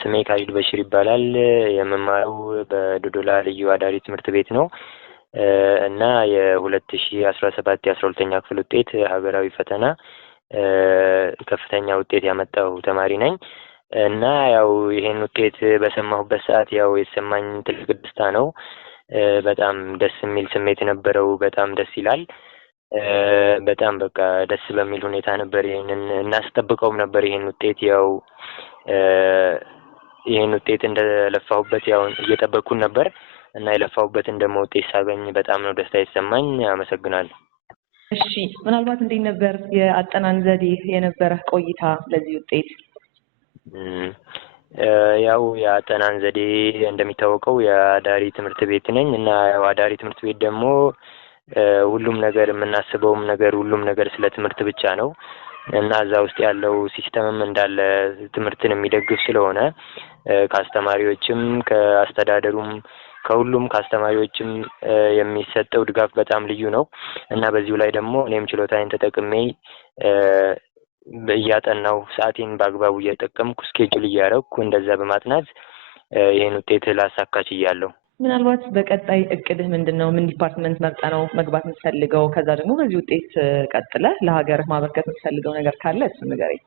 ስሜ ካሊድ በሽር ይባላል። የመማረው በዶዶላ ልዩ አዳሪ ትምህርት ቤት ነው እና የ2017 የ12ኛ ክፍል ውጤት ሀገራዊ ፈተና ከፍተኛ ውጤት ያመጣው ተማሪ ነኝ እና ያው ይሄን ውጤት በሰማሁበት ሰዓት ያው የተሰማኝ ትልቅ ደስታ ነው። በጣም ደስ የሚል ስሜት ነበረው። በጣም ደስ ይላል። በጣም በቃ ደስ በሚል ሁኔታ ነበር። ይሄንን እናስጠብቀውም ነበር። ይሄን ውጤት ያው ይሄን ውጤት እንደለፋሁበት ያው እየጠበቅኩን ነበር እና የለፋሁበትን ደግሞ ውጤት ሳገኝ በጣም ነው ደስታ የተሰማኝ። አመሰግናለሁ። እሺ፣ ምናልባት እንዴት ነበር የአጠናን ዘዴ የነበረ ቆይታ ለዚህ ውጤት? ያው የአጠናን ዘዴ እንደሚታወቀው የአዳሪ ትምህርት ቤት ነኝ እና ያው አዳሪ ትምህርት ቤት ደግሞ ሁሉም ነገር የምናስበውም ነገር ሁሉም ነገር ስለ ትምህርት ብቻ ነው እና እዛ ውስጥ ያለው ሲስተምም እንዳለ ትምህርትን የሚደግፍ ስለሆነ ከአስተማሪዎችም ከአስተዳደሩም ከሁሉም ከአስተማሪዎችም የሚሰጠው ድጋፍ በጣም ልዩ ነው እና በዚሁ ላይ ደግሞ እኔም ችሎታዬን ተጠቅሜ እያጠናው ሰዓቴን በአግባቡ እየተጠቀምኩ ስኬጁል እያደረኩ እንደዛ በማጥናት ይሄን ውጤት ላሳካ ችያለሁ። ምናልባት በቀጣይ እቅድህ ምንድን ነው? ምን ዲፓርትመንት መርጠህ ነው መግባት የምትፈልገው? ከዛ ደግሞ በዚህ ውጤት ቀጥለህ ለሀገርህ ማበርከት የምትፈልገው ነገር ካለ እሱ ንገረኝ።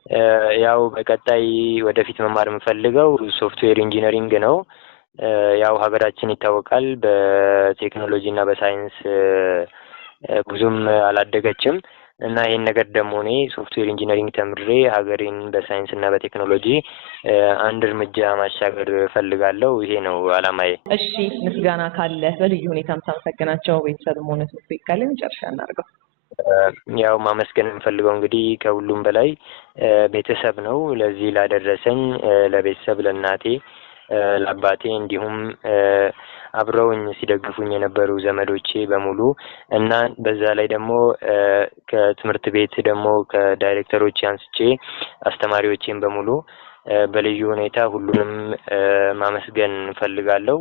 ያው በቀጣይ ወደፊት መማር የምፈልገው ሶፍትዌር ኢንጂነሪንግ ነው። ያው ሀገራችን ይታወቃል በቴክኖሎጂ እና በሳይንስ ብዙም አላደገችም እና ይሄን ነገር ደግሞ እኔ ሶፍትዌር ኢንጂነሪንግ ተምሬ ሀገሬን በሳይንስ እና በቴክኖሎጂ አንድ እርምጃ ማሻገር እፈልጋለሁ። ይሄ ነው አላማዬ። እሺ፣ ምስጋና ካለ በልዩ ሁኔታ የምታመሰግናቸው ቤተሰብም ሆነ ትምህርት ቤት ካለ መጨረሻ እናድርገው። ያው ማመስገን የምፈልገው እንግዲህ ከሁሉም በላይ ቤተሰብ ነው። ለዚህ ላደረሰኝ ለቤተሰብ፣ ለእናቴ፣ ለአባቴ እንዲሁም አብረውኝ ሲደግፉኝ የነበሩ ዘመዶቼ በሙሉ እና በዛ ላይ ደግሞ ከትምህርት ቤት ደግሞ ከዳይሬክተሮች አንስቼ አስተማሪዎቼን በሙሉ በልዩ ሁኔታ ሁሉንም ማመስገን እፈልጋለሁ።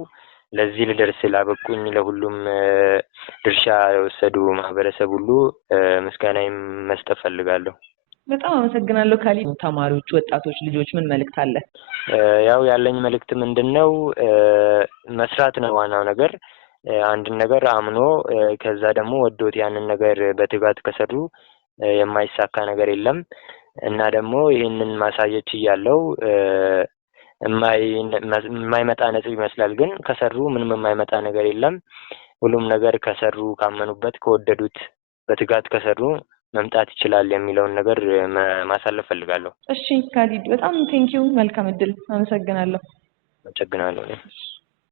ለዚህ ልደርስ ላበቁኝ ለሁሉም ድርሻ የወሰዱ ማህበረሰብ ሁሉ ምስጋናዬን መስጠት እፈልጋለሁ። በጣም አመሰግናለሁ ካሊድ። ተማሪዎች፣ ወጣቶች ልጆች ምን መልእክት አለ? ያው ያለኝ መልእክት ምንድነው? መስራት ነው ዋናው ነገር። አንድን ነገር አምኖ ከዛ ደግሞ ወዶት ያንን ነገር በትጋት ከሰሩ የማይሳካ ነገር የለም እና ደግሞ ይህንን ማሳየት ችያለሁ። የማይመጣ ነጥብ ይመስላል፣ ግን ከሰሩ ምንም የማይመጣ ነገር የለም። ሁሉም ነገር ከሰሩ ካመኑበት፣ ከወደዱት፣ በትጋት ከሰሩ መምጣት ይችላል የሚለውን ነገር ማሳለፍ ፈልጋለሁ። እሺ ካሊድ፣ በጣም ቴንኪው። መልካም እድል። አመሰግናለሁ። አመሰግናለሁ።